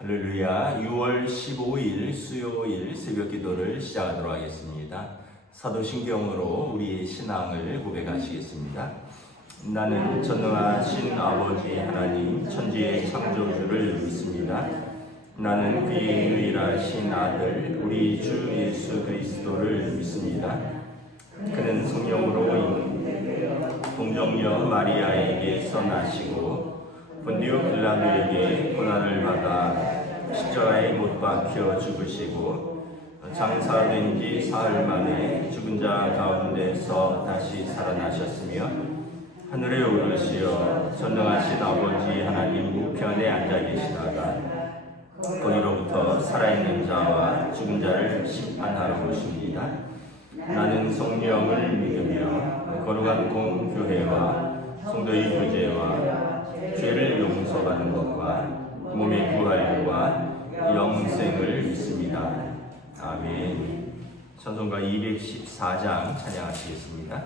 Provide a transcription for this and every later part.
할렐루야. 6월 15일 수요일 새벽 기도를 시작하도록 하겠습니다. 사도신경으로 우리의 신앙을 고백하시겠습니다. 나는 전능하신 아버지 하나님 천지의 창조주를 믿습니다. 나는 그의 유일하신 아들 우리 주 예수 그리스도를 믿습니다. 그는 성령으로 동정녀 마리아에게서 나시고 본디오 빌라도에게 고난을 받아 십자가에 못 박혀 죽으시고 장사된 지 사흘 만에 죽은 자 가운데서 다시 살아나셨으며 하늘에 오르시어 전능하신 아버지 하나님 우편에 앉아 계시다가 거기로부터 살아있는 자와 죽은 자를 심판하러 오십니다. 나는 성령을 믿으며 거룩한 공교회와 성도의 교제와 죄를 용서받는 것과 몸의 부활과 영생을 믿습니다. 아멘. 찬송가 214장 찬양하시겠습니다.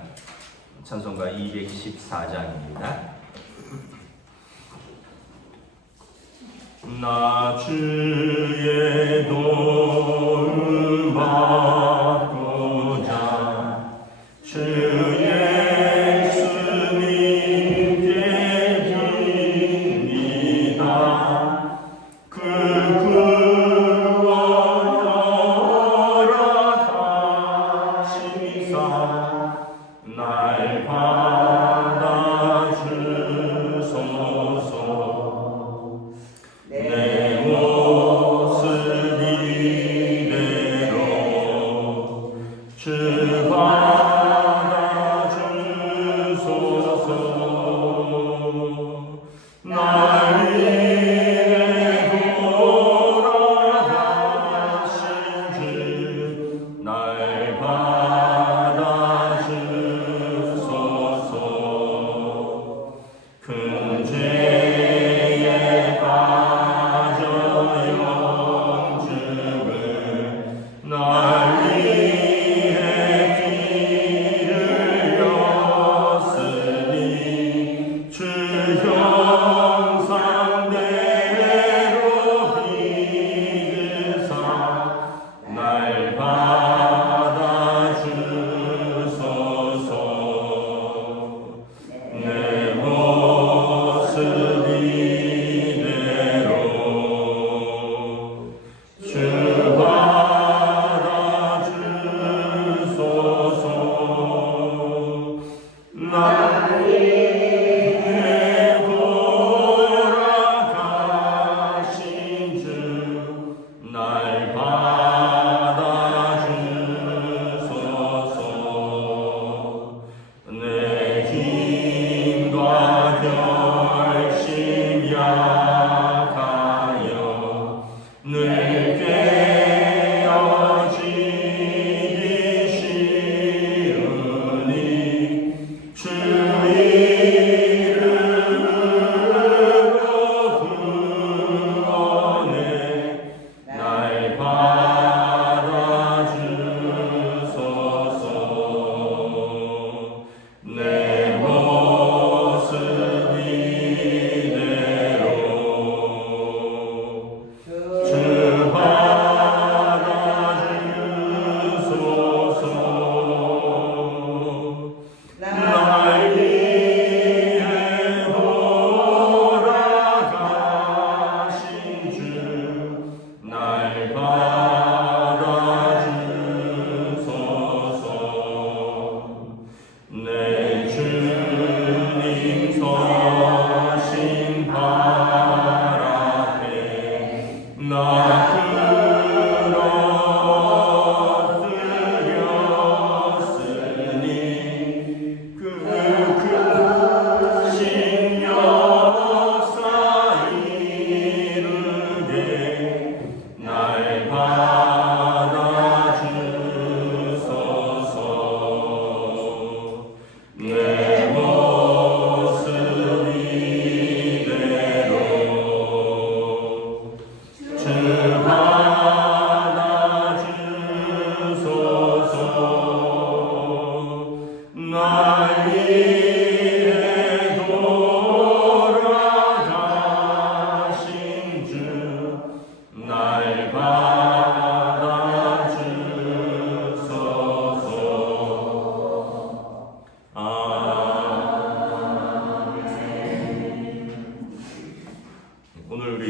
찬송가 214장입니다. 나 주의 도움 받고자 주 예수님께 빕니다. 그 구원 허락하시사 날 받아주소서. 내 모습 이대로 주 받아주소서. 날 위해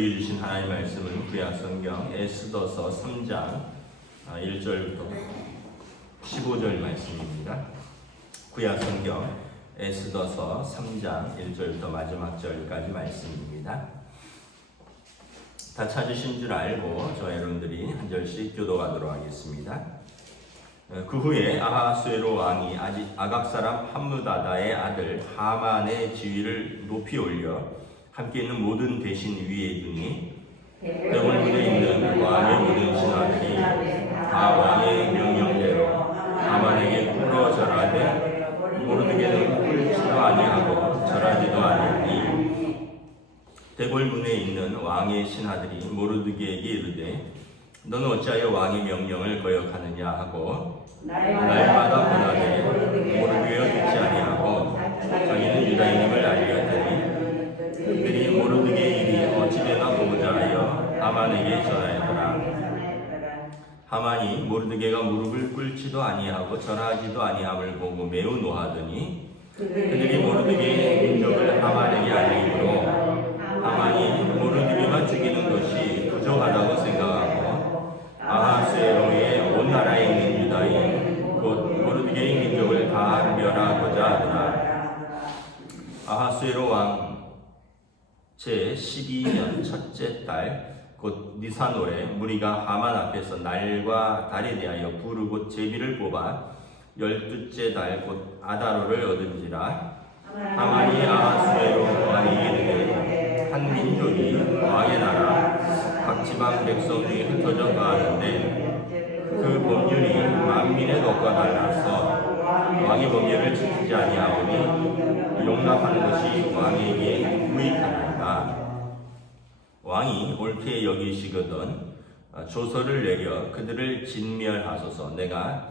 우리에게 주신 하나님의 말씀은 구약 성경 에스더서 3장 1절부터 15절 말씀입니다. 구약 성경 에스더서 3장 1절부터 마지막 절까지 말씀입니다. 다 찾으신 줄 알고 저 여러분들이 한 절씩 교도하도록 하겠습니다. 그 후에 아하수에로 왕이 아각 사람 함므다다의 아들 하만의 지위를 높이 올려 함께 있는 모든 대신 위에 두니 대궐문에 있는 왕의 모든 신하들이 다 왕의 명령대로 하만에게 꿇어 절하되 모르드게는 꿇지도 아니하고 절하지도 아니하니 대궐문에 있는 왕의 신하들이 모르드게에게 이르되 너는 어찌하여 왕의 명령을 거역하느냐 하고 날마다 권하되 모르드게가 듣지 아니하고 자기는 유다인임을 알렸더니 그들이 모르드게의 일이 어찌되나 보고자 하여 하만에게 전하였더라. 하만이 모르드게가 무릎을 꿇지도 아니하고 절하지도 아니함을 보고 매우 노하더니 그들이 모르드게의 민족을 하만에게 알리므로 하만이 모르드게만 죽이는 것이 부족하다고 생각하고 아하수에로의 온 나라에 있는 유다인 곧 모르드게의 민족을 다 멸하고자 하더라. 아하수에로 왕 제12년 첫째 달 곧 니산월에 무리가 하만 앞에서 날과 달에 대하여 부르고 제비를 뽑아 12째 달 곧 아다로를 얻은지라. 하만이 아하수에로 왕에게 이르되 한 민족이 왕의 나라 각 지방 백성 중에 흩어져 가는데 그 법률이 만민의 것과 달라서 왕의 법률을 지키지 아니하오니 용납하는 것이 왕에게 무익하나이다. 왕이 옳게 여기시거든 조서를 내려 그들을 진멸하소서. 내가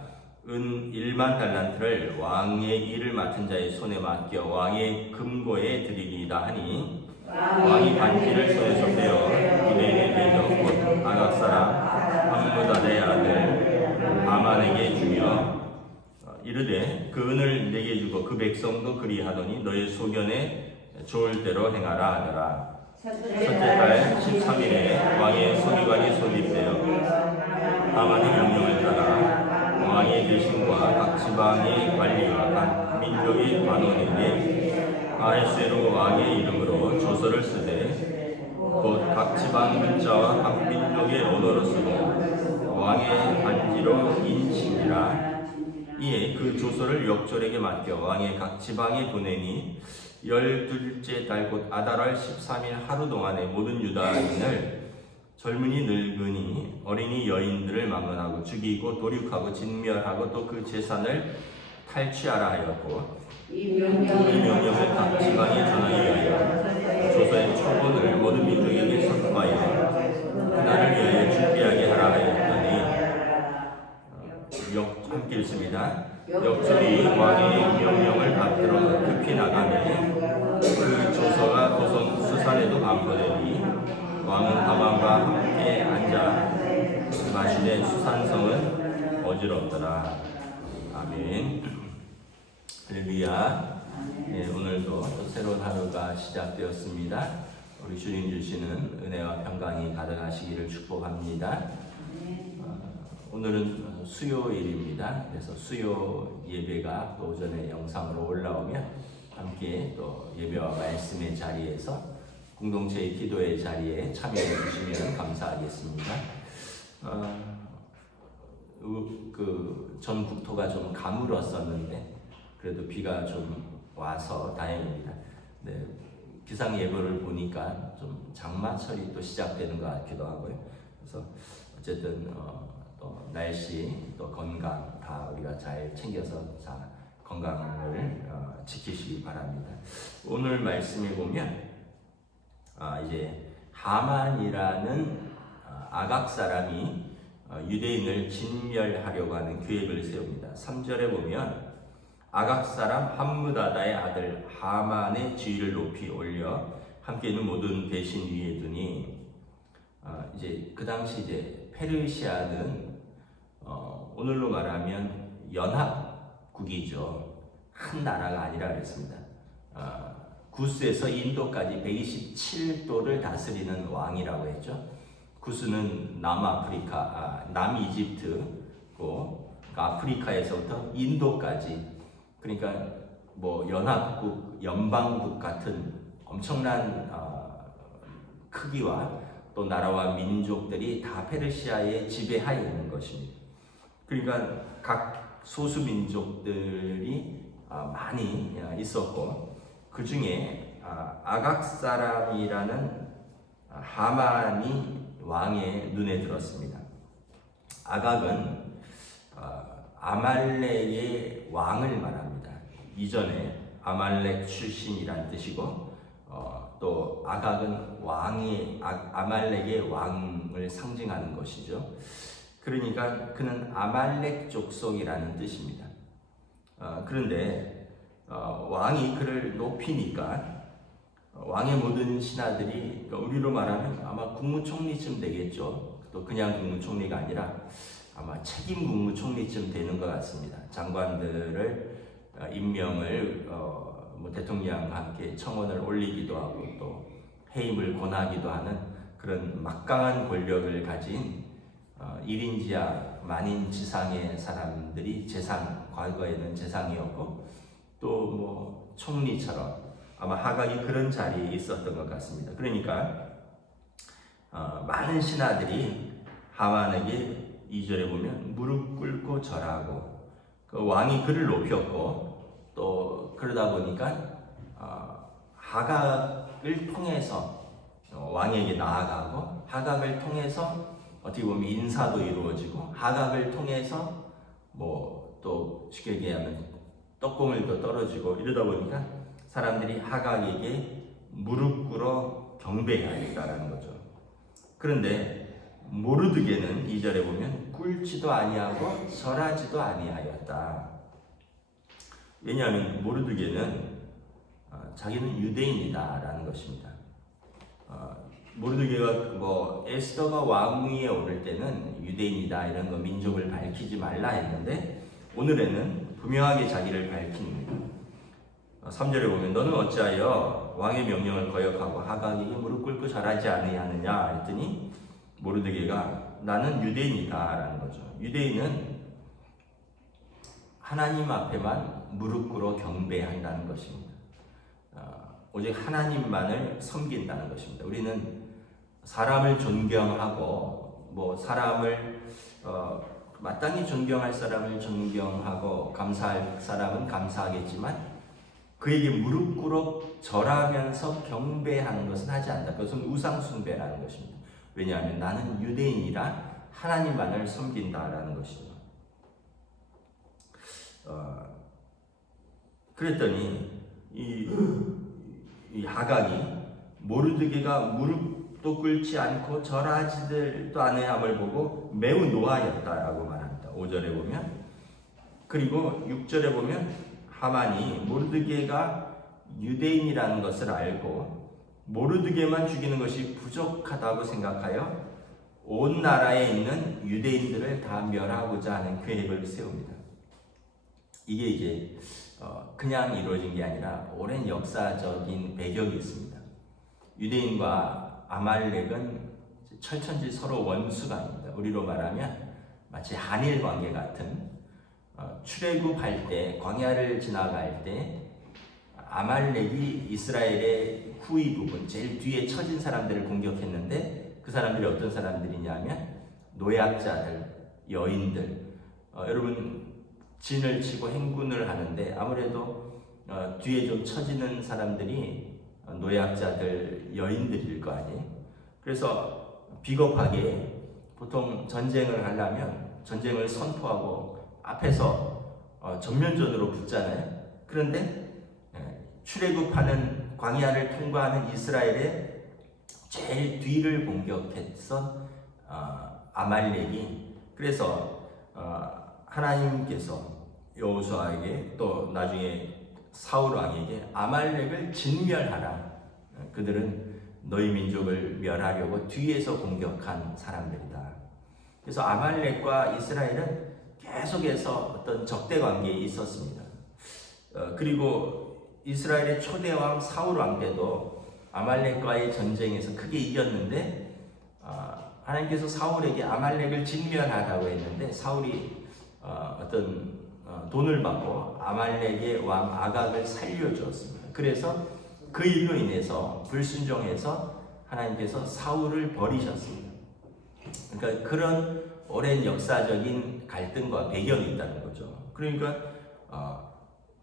은 1만 달란트를 왕의 일을 맡은 자의 손에 맡겨 왕의 금고에 드리리이다 하니 왕이 반지를 손에서 빼어 유대인의 대적 곧 아각 사람 함므다다의 아들 하만에게 주며 이르되 그 은을 내게 주고 그 백성도 그리하더니 너의 소견에 좋을 대로 행하라 하더라. 첫째 달 13일에 왕의 서기관이 소집되어 하만의 명령을 따라 왕의 대신과 각 지방의 관리와 각 민족의 관원에게 아하수에로 왕의 이름으로 조서를 쓰되 곧 각 지방 문자와 각 민족의 언어로 쓰고 왕의 반지로 인치니라. 이에 그 조서를 역졸에게 맡겨 왕의 각 지방에 보내니 12째 달 곧 아달월 13일 하루 동안에 모든 유다인을 젊은이 늙은이 어린이 여인들을 막론하고 죽이고 도륙하고 진멸하고 또 그 재산을 탈취하라 하였고 이 명령을 각 지방에 전하기 위하여 조서의 초본을 모든 민족에게 선포하여 그날을 위하여 준비하게 하라 하였더니 함께 읽습니다. 역졸이 왕의 명령을 받들어 급히 나가매 그 조서가 도성 수산에도 반포되니 왕은 하만과 함께 앉아 마시되 수산성은 어지럽더라. 아멘. 할렐루야. 네, 오늘도 또 새로운 하루가 시작되었습니다. 우리 주님 주시는 은혜와 평강이 가득하시기를 축복합니다. 오늘은 수요일입니다. 그래서 수요 예배가 또 오전에 영상으로 올라오면 함께 또 예배와 말씀의 자리에서 공동체의 기도의 자리에 참여해 주시면 감사하겠습니다. 그 전 국토가 좀 가물었었는데 그래도 비가 좀 와서 다행입니다. 네, 기상 예보를 보니까 좀 장마철이 또 시작되는 것 같기도 하고요. 그래서 어쨌든 또 날씨 또 건강 다 우리가 잘 챙겨서 건강을 지키시기 바랍니다. 오늘 말씀에 보면 이제 하만이라는 아각 사람이 유대인을 진멸하려고 하는 계획을 세웁니다. 3절에 보면 아각 사람 함므다다의 아들 하만의 지위를 높이 올려 함께 있는 모든 대신 위에 두니 이제 그 당시 이제 페르시아는 오늘로 말하면 연합국이죠. 한 나라가 아니라 그랬습니다. 구스에서 인도까지 127도를 다스리는 왕이라고 했죠. 구스는 남아프리카, 남이집트고 아프리카에서부터 인도까지, 그러니까 뭐 연합국, 연방국 같은 엄청난 크기와 또 나라와 민족들이 다 페르시아의 지배하에 있는 것입니다. 그러니까 각 소수 민족들이 많이 있었고, 그 중에 아각 사람이라는 하만이 왕의 눈에 들었습니다. 아각은 아말렉의 왕을 말합니다. 이전에 아말렉 출신이란 뜻이고, 또 아각은 아말렉의 왕을 상징하는 것이죠. 그러니까 그는 아말렉 족속이라는 뜻입니다. 그런데 왕이 그를 높이니까 왕의 모든 신하들이, 우리로 말하면 아마 국무총리쯤 되겠죠. 또 그냥 국무총리가 아니라 아마 책임 국무총리쯤 되는 것 같습니다. 장관들을 임명을 뭐 대통령과 함께 청원을 올리기도 하고 또 해임을 권하기도 하는 그런 막강한 권력을 가진 1인지하 만인지상의 사람들이 과거에는 재상이었고, 또 뭐 총리처럼 아마 하각이 그런 자리에 있었던 것 같습니다. 그러니까 많은 신하들이 하만에게 2절에 보면 무릎 꿇고 절하고, 그 왕이 그를 높였고, 또 그러다 보니까 하각을 통해서 왕에게 나아가고, 하각을 통해서 어떻게 보면 인사도 이루어지고, 하각을 통해서 뭐 또 쉽게 얘기하면 떡고물도 떨어지고, 이러다 보니까 사람들이 하각에게 무릎 꿇어 경배하였다라는 거죠. 그런데 모르드게는 2절에 보면 꿇지도 아니하고 절하지도 아니하였다. 왜냐하면 모르드게는 자기는 유대인이다라는 것입니다. 모르드게가 뭐 에스더가 왕위에 오를 때는 유대인이다 이런 거 민족을 밝히지 말라 했는데, 오늘에는 분명하게 자기를 밝힙니다. 3절에 보면 너는 어찌하여 왕의 명령을 거역하고 하각에게 무릎 꿇고 절하지 아니하느냐 했더니, 모르드게가 나는 유대인이다 라는 거죠. 유대인은 하나님 앞에만 무릎 꿇어 경배한다는 것입니다. 오직 하나님만을 섬긴다는 것입니다. 우리는 사람을 존경하고, 뭐 사람을 마땅히 존경할 사람을 존경하고 감사할 사람은 감사하겠지만, 그에게 무릎 꿇어 절하면서 경배하는 것은 하지 않는다. 그것은 우상 숭배라는 것입니다. 왜냐하면 나는 유대인이라 하나님만을 섬긴다라는 것이죠. 그랬더니 이 하각이 모르드게가 무릎도 꿇지 않고 절하지도 아니함을 보고 매우 노하였다라고 말합니다. 5절에 보면. 그리고 6절에 보면 하만이 모르드게가 유대인이라는 것을 알고 모르드게만 죽이는 것이 부족하다고 생각하여 온 나라에 있는 유대인들을 다 멸하고자 하는 계획을 세웁니다. 이게 이제 그냥 이루어진 게 아니라 오랜 역사적인 배경이 있습니다. 유대인과 아말렉은 철천지 서로 원수가 아닙니다. 우리로 말하면 마치 한일 관계 같은, 출애굽할 때 광야를 지나갈 때 아말렉이 이스라엘의 후위 부분 제일 뒤에 처진 사람들을 공격했는데, 그 사람들이 어떤 사람들이냐면 노약자들, 여인들. 여러분 진을 치고 행군을 하는데 아무래도 뒤에 좀 처지는 사람들이 노약자들, 여인들일 거 아니에요. 그래서 비겁하게 보통 전쟁을 하려면 전쟁을 선포하고 앞에서 전면전으로 붙잖아요. 그런데 출애굽하는 광야를 통과하는 이스라엘의 제일 뒤를 공격했던 아말렉이, 그래서 하나님께서 여호수아에게 또 나중에 사울 왕에게 아말렉을 진멸하라. 그들은 너희 민족을 멸하려고 뒤에서 공격한 사람들이다. 그래서 아말렉과 이스라엘은 계속해서 어떤 적대 관계에 있었습니다. 그리고 이스라엘의 초대 왕 사울 왕 때도 아말렉과의 전쟁에서 크게 이겼는데 하나님께서 사울에게 아말렉을 진멸하라고 했는데 사울이 어떤 돈을 받고 아말렉의 왕 아각을 살려주었습니다. 그래서 그 일로 인해서 불순종해서 하나님께서 사울을 버리셨습니다. 그러니까 그런 오랜 역사적인 갈등과 배경이 있다는 거죠. 그러니까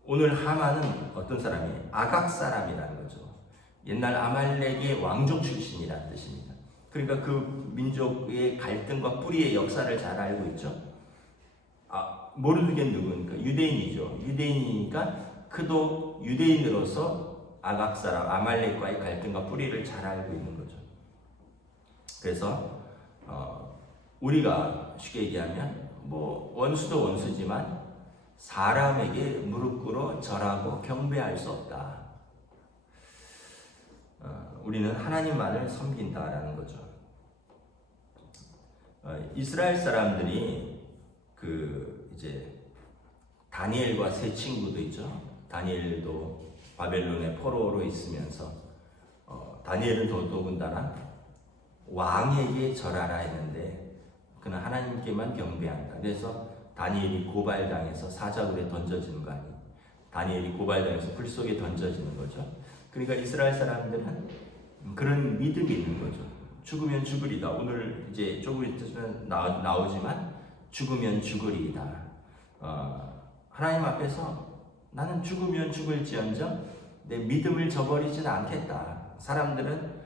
오늘 하만은 어떤 사람이에요? 아각 사람이라는 거죠. 옛날 아말렉의 왕족 출신이라는 뜻입니다. 그러니까 그 민족의 갈등과 뿌리의 역사를 잘 알고 있죠. 모르는 게 누구니까? 유대인이죠. 유대인이니까 그도 유대인으로서 아각 사람, 아말렉과의 갈등과 뿌리를 잘 알고 있는 거죠. 그래서 우리가 쉽게 얘기하면 원수도 원수지만 사람에게 무릎 꿇어 절하고 경배할 수 없다. 우리는 하나님만을 섬긴다라는 거죠. 이스라엘 사람들이 이제 다니엘과 세 친구도 있죠. 다니엘도 바벨론의 포로로 있으면서 다니엘은 더더군다나 왕에게 절하라 했는데 그는 하나님께만 경배한다. 그래서 다니엘이 고발당해서 사자굴에 던져지는 거 아니에요. 다니엘이 고발당해서 불 속에 던져지는 거죠. 그러니까 이스라엘 사람들은 그런 믿음이 있는 거죠. 죽으면 죽으리다. 오늘 이제 조금 있으면 나오지만 죽으면 죽으리이다. 하나님 앞에서 나는 죽으면 죽을지언정 내 믿음을 저버리지는 않겠다. 사람들은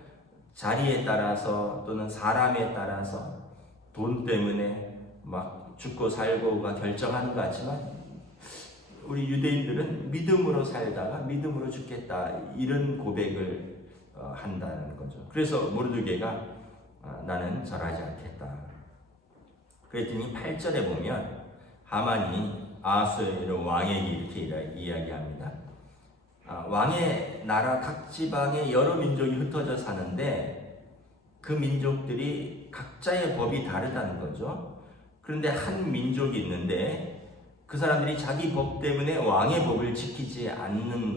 자리에 따라서 또는 사람에 따라서 돈 때문에 막 죽고 살고가 결정하는 것 같지만 우리 유대인들은 믿음으로 살다가 믿음으로 죽겠다 이런 고백을 한다는 거죠. 그래서 모르드게가 나는 절하지 않겠다. 그랬더니 8절에 보면 하만이 아하수에르 왕에게 이렇게 이야기합니다. 왕의 나라 각 지방에 여러 민족이 흩어져 사는데 그 민족들이 각자의 법이 다르다는 거죠. 그런데 한 민족이 있는데 그 사람들이 자기 법 때문에 왕의 법을 지키지 않는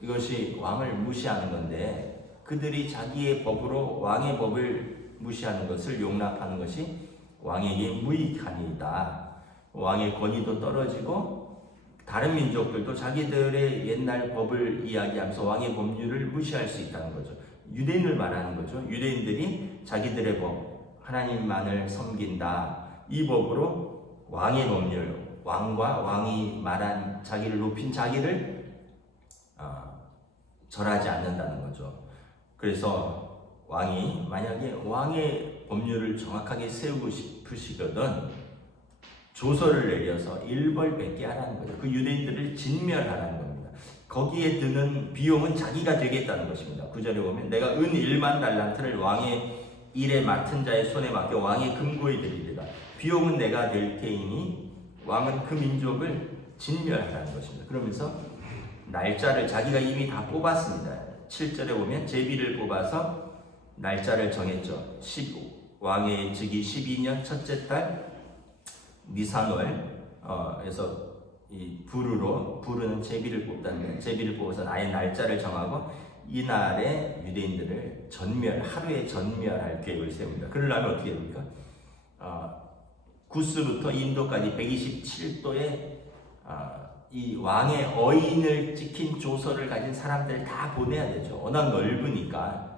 이것이 왕을 무시하는 건데 그들이 자기의 법으로 왕의 법을 무시하는 것을 용납하는 것이 왕에게 무익하니이다. 왕의 권위도 떨어지고 다른 민족들도 자기들의 옛날 법을 이야기하면서 왕의 법률을 무시할 수 있다는 거죠. 유대인을 말하는 거죠. 유대인들이 자기들의 법, 하나님만을 섬긴다. 이 법으로 왕의 법률, 왕과 왕이 말한 자기를 높인 자기를 절하지 않는다는 거죠. 그래서 왕이 만약에 왕의 법률을 정확하게 세우고 싶으시거든 조서를 내려서 일벌백계 하라는 거죠. 그 유대인들을 진멸하라는 겁니다. 거기에 드는 비용은 자기가 되겠다는 것입니다. 9절에 보면 내가 은 1만 달란트를 왕의 일에 맡은 자의 손에 맡겨 왕의 금고에 드리리라. 비용은 내가 낼 테이니 왕은 그 민족을 진멸하라는 것입니다. 그러면서 날짜를 자기가 이미 다 뽑았습니다. 7절에 보면 제비를 뽑아서 날짜를 정했죠. 왕의 즉위 12년 첫째 달 니산월에서 이 부르는 제비를 뽑다는 제비를 뽑아서 아예 날짜를 정하고 이날에 유대인들을 하루에 전멸할 계획을 세웁니다. 그러려면 어떻게 됩니까? 구스부터 인도까지 127도의 이 왕의 어인을 찍힌 조서를 가진 사람들을 다 보내야 되죠. 워낙 넓으니까.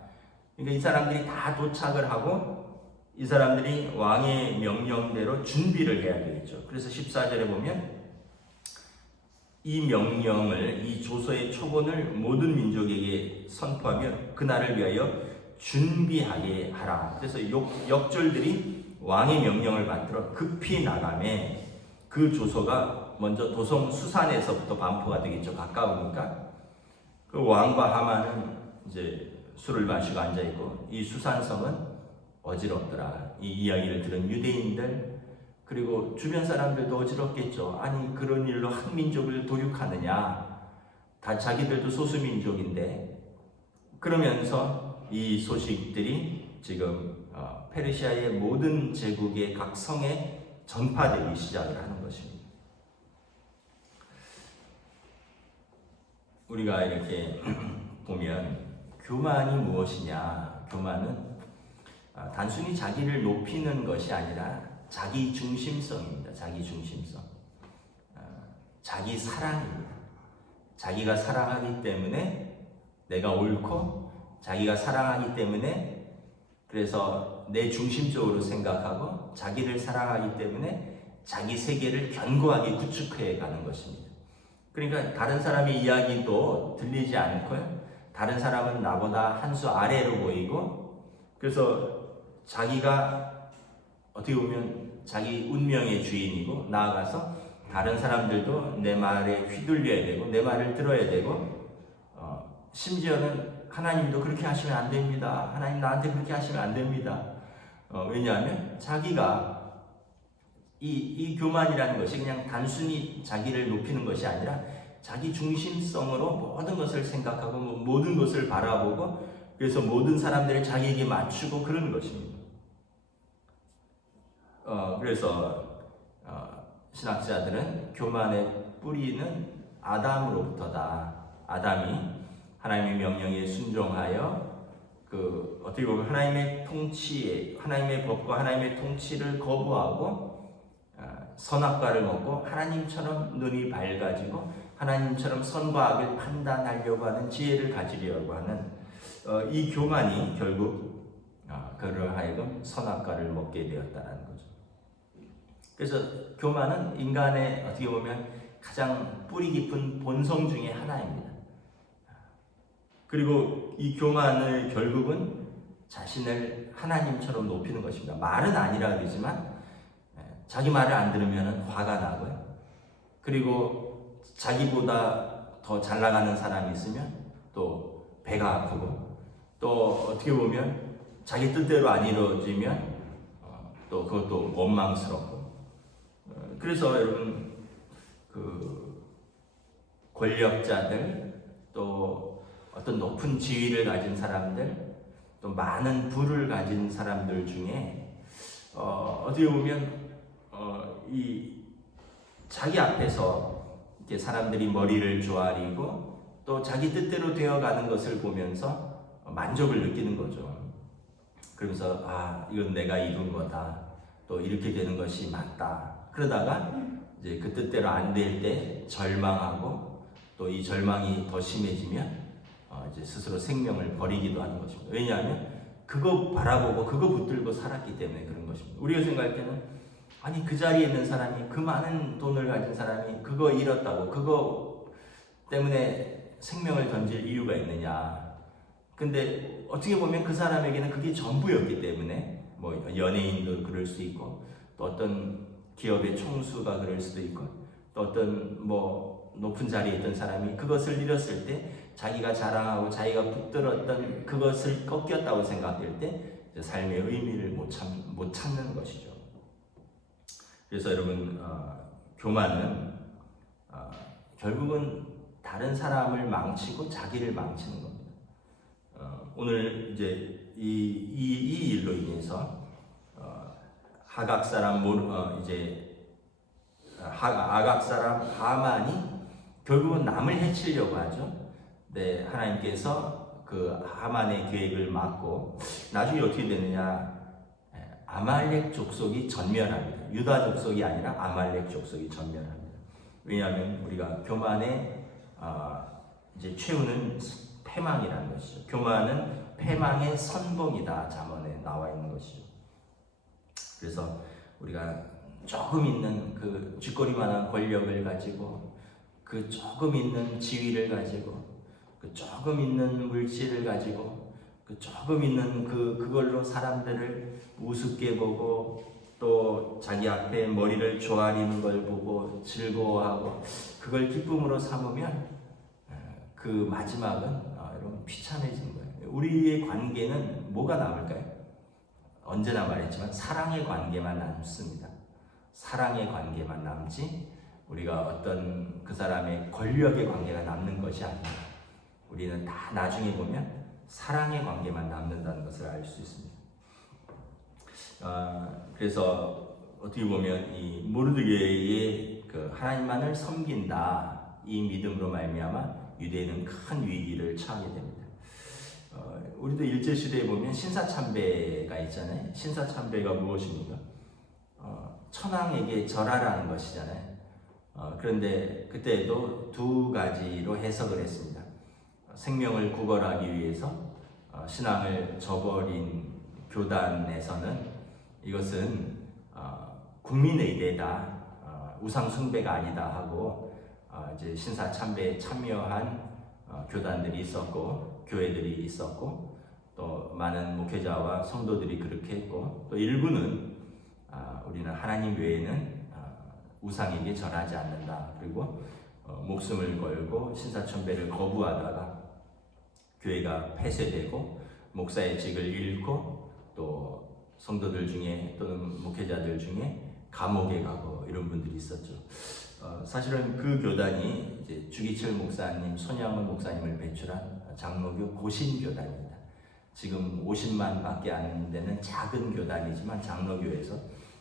그러니까 이 사람들이 다 도착을 하고 이 사람들이 왕의 명령대로 준비를 해야 되겠죠. 그래서 14절에 보면 이 명령을, 이 조서의 초본을 모든 민족에게 선포하며 그날을 위하여 준비하게 하라. 그래서 역졸들이 왕의 명령을 받들어 급히 나가매 그 조서가 먼저 도성 수산에서부터 반포가 되겠죠. 가까우니까. 그 왕과 하만은 이제 술을 마시고 앉아있고 이 수산성은 어지럽더라. 이 이야기를 들은 유대인들 그리고 주변 사람들도 어지럽겠죠. 아니 그런 일로 한 민족을 도륙하느냐. 다 자기들도 소수민족인데 그러면서 이 소식들이 지금 페르시아의 모든 제국의 각 성에 전파되기 시작을 하는 것입니다. 우리가 이렇게 보면 교만이 무엇이냐? 교만은 단순히 자기를 높이는 것이 아니라 자기 중심성입니다. 자기 중심성. 자기 사랑입니다. 자기가 사랑하기 때문에 내가 옳고, 자기가 사랑하기 때문에 그래서 내 중심적으로 생각하고, 자기를 사랑하기 때문에 자기 세계를 견고하게 구축해 가는 것입니다. 그러니까 다른 사람의 이야기도 들리지 않고요. 다른 사람은 나보다 한 수 아래로 보이고, 그래서 자기가 어떻게 보면 자기 운명의 주인이고, 나아가서 다른 사람들도 내 말에 휘둘려야 되고 내 말을 들어야 되고, 심지어는 하나님도 그렇게 하시면 안 됩니다. 하나님 나한테 그렇게 하시면 안 됩니다. 왜냐하면 자기가 이 교만이라는 것이 그냥 단순히 자기를 높이는 것이 아니라 자기 중심성으로 모든 것을 생각하고 모든 것을 바라보고, 그래서 모든 사람들을 자기에게 맞추고 그러는 것입니다. 그래서 신학자들은 교만의 뿌리는 아담으로부터다. 아담이 하나님의 명령에 순종하여 어떻게 보면 하나님의 통치에, 하나님의 법과 하나님의 통치를 거부하고 선악과를 먹고 하나님처럼 눈이 밝아지고 하나님처럼 선과 악을 판단하려고 하는 지혜를 가지려고 하는 이 교만이 결국 그를 하여금 선악과를 먹게 되었다는 거죠. 그래서 교만은 인간의 어떻게 보면 가장 뿌리 깊은 본성 중에 하나입니다. 그리고 이 교만을 결국은 자신을 하나님처럼 높이는 것입니다. 말은 아니라 그러지만 자기 말을 안 들으면 화가 나고요. 그리고 자기보다 더 잘 나가는 사람이 있으면 또 배가 아프고, 또 어떻게 보면 자기 뜻대로 안 이루어지면 또 그것도 원망스럽고. 그래서 여러분 권력자들, 또 어떤 높은 지위를 가진 사람들, 또 많은 부를 가진 사람들 중에 어떻게 보면 이 자기 앞에서 이렇게 사람들이 머리를 조아리고 또 자기 뜻대로 되어가는 것을 보면서 만족을 느끼는 거죠. 그러면서 이건 내가 이룬 거다. 또 이렇게 되는 것이 맞다. 그러다가 이제 그 뜻대로 안 될 때 절망하고, 또 이 절망이 더 심해지면 이제 스스로 생명을 버리기도 하는 것입니다. 왜냐하면 그거 바라보고 그거 붙들고 살았기 때문에 그런 것입니다. 우리가 생각할 때는 아니 그 자리에 있는 사람이, 그 많은 돈을 가진 사람이 그거 잃었다고 그거 때문에 생명을 던질 이유가 있느냐. 근데 어떻게 보면 그 사람에게는 그게 전부였기 때문에, 뭐 연예인도 그럴 수 있고, 또 어떤 기업의 총수가 그럴 수도 있고, 또 어떤 뭐 높은 자리에 있던 사람이 그것을 잃었을 때 자기가 자랑하고 자기가 붙들었던 그것을 꺾였다고 생각될 때 삶의 의미를 못 찾는 것이죠. 그래서 여러분, 교만은 결국은 다른 사람을 망치고 자기를 망치는 겁니다. 오늘 이제 이 일로 인해서 아각 사람 하만이 결국은 남을 해치려고 하죠. 네, 하나님께서 그 하만의 계획을 막고 나중에 어떻게 되느냐? 아말렉 족속이 전멸합니다. 유다 족속이 아니라 아말렉 족속이 전멸합니다. 왜냐하면 우리가 교만의 이제 최후는 패망이라는 것이죠. 교만은 패망의 선봉이다. 잠언에 나와 있는 것이죠. 그래서 우리가 조금 있는 그 쥐꼬리만한 권력을 가지고, 그 조금 있는 지위를 가지고, 그 조금 있는 물질을 가지고, 그 조금 있는 그걸로 사람들을 우습게 보고, 또 자기 앞에 머리를 조아리는 걸 보고 즐거워하고 그걸 기쁨으로 삼으면 그 마지막은 여러분 비참해지는 거예요. 우리의 관계는 뭐가 남을까요? 언제나 말했지만 사랑의 관계만 남습니다. 사랑의 관계만 남지 우리가 어떤 그 사람의 권력의 관계가 남는 것이 아닙니다. 우리는 다 나중에 보면 사랑의 관계만 남는다는 것을 알 수 있습니다. 그래서 어떻게 보면 이 모르드게의 그 하나님만을 섬긴다 이 믿음으로 말미암아 유대인은 큰 위기를 처하게 됩니다. 우리도 일제시대에 보면 신사참배가 있잖아요. 신사참배가 무엇입니까? 천황에게 절하라는 것이잖아요. 그런데 그때도 두 가지로 해석을 했습니다. 생명을 구걸하기 위해서 신앙을 저버린 교단에서는 이것은 국민의례다, 우상 숭배가 아니다 하고 이제 신사 참배에 참여한 교단들이 있었고 교회들이 있었고 또 많은 목회자와 성도들이 그렇게 했고 또 일부는 우리는 하나님 외에는 우상에게 절하지 않는다. 그리고 목숨을 걸고 신사참배를 거부하다가 교회가 폐쇄되고 목사의 직을 잃고 또 성도들 중에 또는 목회자들 중에 감옥에 가고 이런 분들이 있었죠. 사실은 그 교단이 이제 주기철 목사님, 손양원 목사님을 배출한 장로교 고신교단입니다. 지금 50만밖에 안 되는 작은 교단이지만 장로교에서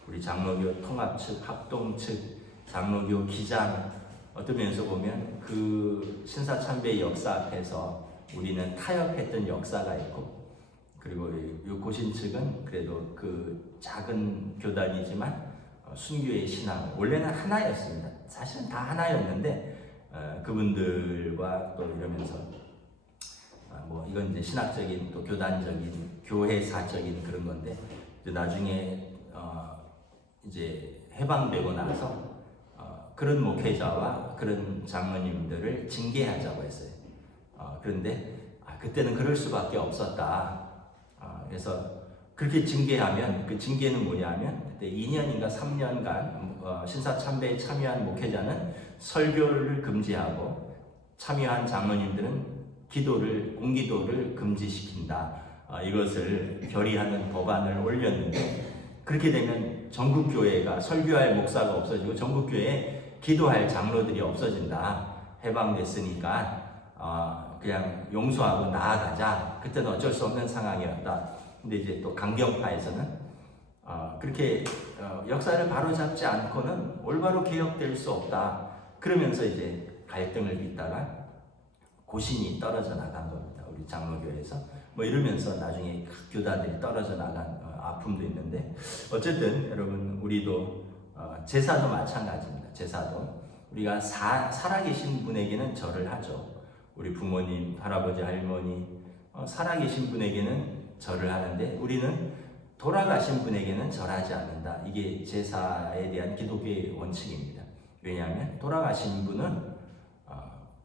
우리 장로교 통합 측, 합동 측, 장로교 기장 어떤 면에서 보면 그 신사참배의 역사 앞에서 우리는 타협했던 역사가 있고 그리고 이 고신 측은 그래도 그 작은 교단이지만 순교의 신앙 원래는 하나였습니다. 사실은 다 하나였는데 그분들과 또 이러면서 뭐 이건 이제 신학적인 또 교단적인 교회사적인 그런 건데 이제 나중에 이제 해방되고 나서 그런 목회자와 그런 장로님들을 징계하자고 했어요. 그런데 그때는 그럴 수밖에 없었다. 그래서 그렇게 징계하면 그 징계는 뭐냐면 그때 2년인가 3년간 신사참배에 참여한 목회자는 설교를 금지하고 참여한 장로님들은 공기도를 금지시킨다. 이것을 결의하는 법안을 올렸는데 그렇게 되면 전국교회가 설교할 목사가 없어지고 전국교회에 기도할 장로들이 없어진다. 해방됐으니까 그냥 용서하고 나아가자. 그때는 어쩔 수 없는 상황이었다. 근데 이제 또 강경파에서는 그렇게 역사를 바로잡지 않고는 올바로 개혁될 수 없다. 그러면서 이제 갈등을 빚다가 고신이 떨어져 나간 겁니다. 우리 장로교회에서 뭐 이러면서 나중에 교단들이 떨어져 나간 아픔도 있는데 어쨌든 여러분 우리도 제사도 마찬가지입니다. 제사도 우리가 살아계신 분에게는 절을 하죠. 우리 부모님, 할아버지, 할머니 살아계신 분에게는 절을 하는데 우리는 돌아가신 분에게는 절하지 않는다. 이게 제사에 대한 기독교의 원칙입니다. 왜냐하면 돌아가신 분은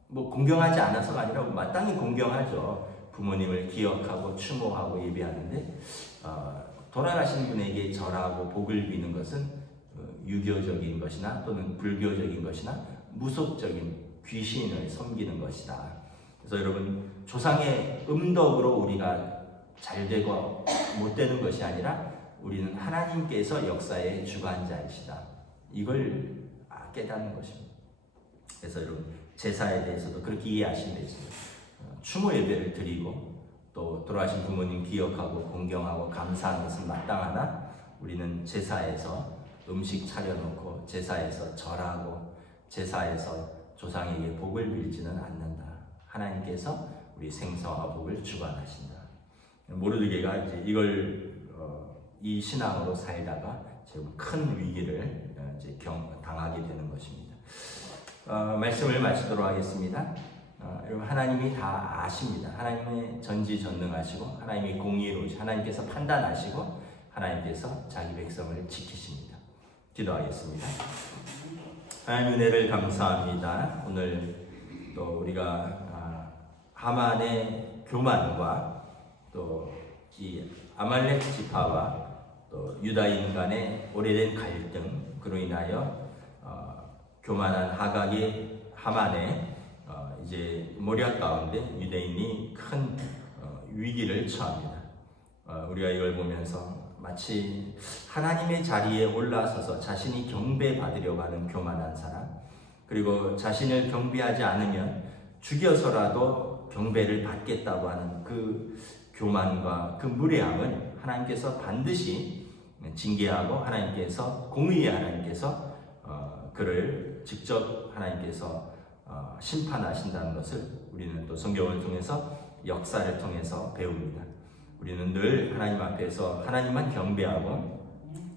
뭐 공경하지 않아서가 아니라 마땅히 공경하죠. 부모님을 기억하고 추모하고 예배하는데 돌아가신 분에게 절하고 복을 비는 것은 유교적인 것이나 또는 불교적인 것이나 무속적인 귀신을 섬기는 것이다. 그래서 여러분 조상의 음덕으로 우리가 잘 되고 못 되는 것이 아니라 우리는 하나님께서 역사의 주관자이시다. 이걸 깨닫는 것입니다. 그래서 여러분 제사에 대해서도 그렇게 이해하시면 되겠습니다. 추모 예배를 드리고 또 돌아가신 부모님 기억하고 공경하고 감사하는 것은 마땅하나 우리는 제사에서 음식 차려놓고 제사에서 절하고 제사에서 조상에게 복을 빌지는 않는다. 하나님께서 우리 생사와 복을 주관하신다. 모르드게가 이제 이 신앙으로 살다가 지금 큰 위기를 이제 당하게 되는 것입니다. 말씀을 마치도록 하겠습니다. 여러분 하나님이 다 아십니다. 하나님의 전지전능하시고 하나님이 공의로우시고 하나님께서 판단하시고 하나님께서 자기 백성을 지키십니다. 기도하겠습니다. 하나님 은혜를 감사합니다. 오늘 또 우리가 하만의 교만과 또 이 아말렉 지파와 또 유다인 간의 오래된 갈등 그로 인하여 교만한 하만의 이제 모략 가운데 유대인이 큰 위기를 처합니다. 우리가 이걸 보면서 마치 하나님의 자리에 올라서서 자신이 경배받으려고 하는 교만한 사람, 그리고 자신을 경배하지 않으면 죽여서라도 경배를 받겠다고 하는 그 교만과 그 무례함을 하나님께서 반드시 징계하고 하나님께서 공의의 하나님께서 그를 직접 하나님께서 심판하신다는 것을 우리는 또 성경을 통해서 역사를 통해서 배웁니다. 우리는 늘 하나님 앞에서 하나님만 경배하고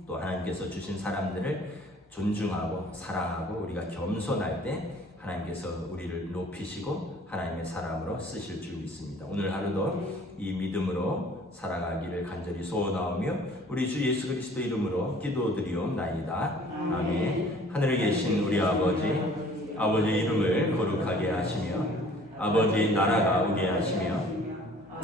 또 하나님께서 주신 사람들을 존중하고 사랑하고 우리가 겸손할 때 하나님께서 우리를 높이시고 하나님의 사람으로 쓰실 줄 믿습니다. 오늘 하루도 이 믿음으로 살아가기를 간절히 소원하오며 우리 주 예수 그리스도 이름으로 기도드리옵나이다. 아멘. 하늘에 계신 우리 아버지, 아버지의 이름을 거룩하게 하시며 아버지의 나라가 오게 하시며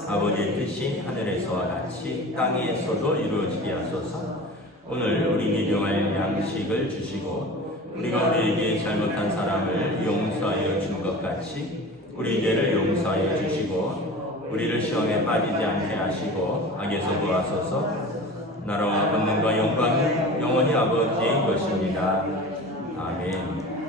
아버지의 뜻이 하늘에서와 같이 땅에서도 이루어지게 하소서. 오늘 우리에게 일용할 양식을 주시고 우리가 우리에게 잘못한 사람을 용서하여 준 것 같이 우리 죄를 용서하여 주시고 우리를 시험에 빠지지 않게 하시고 악에서 구하소서. 나라와 권능과 영광이 영원히 아버지의 것입니다. 아멘.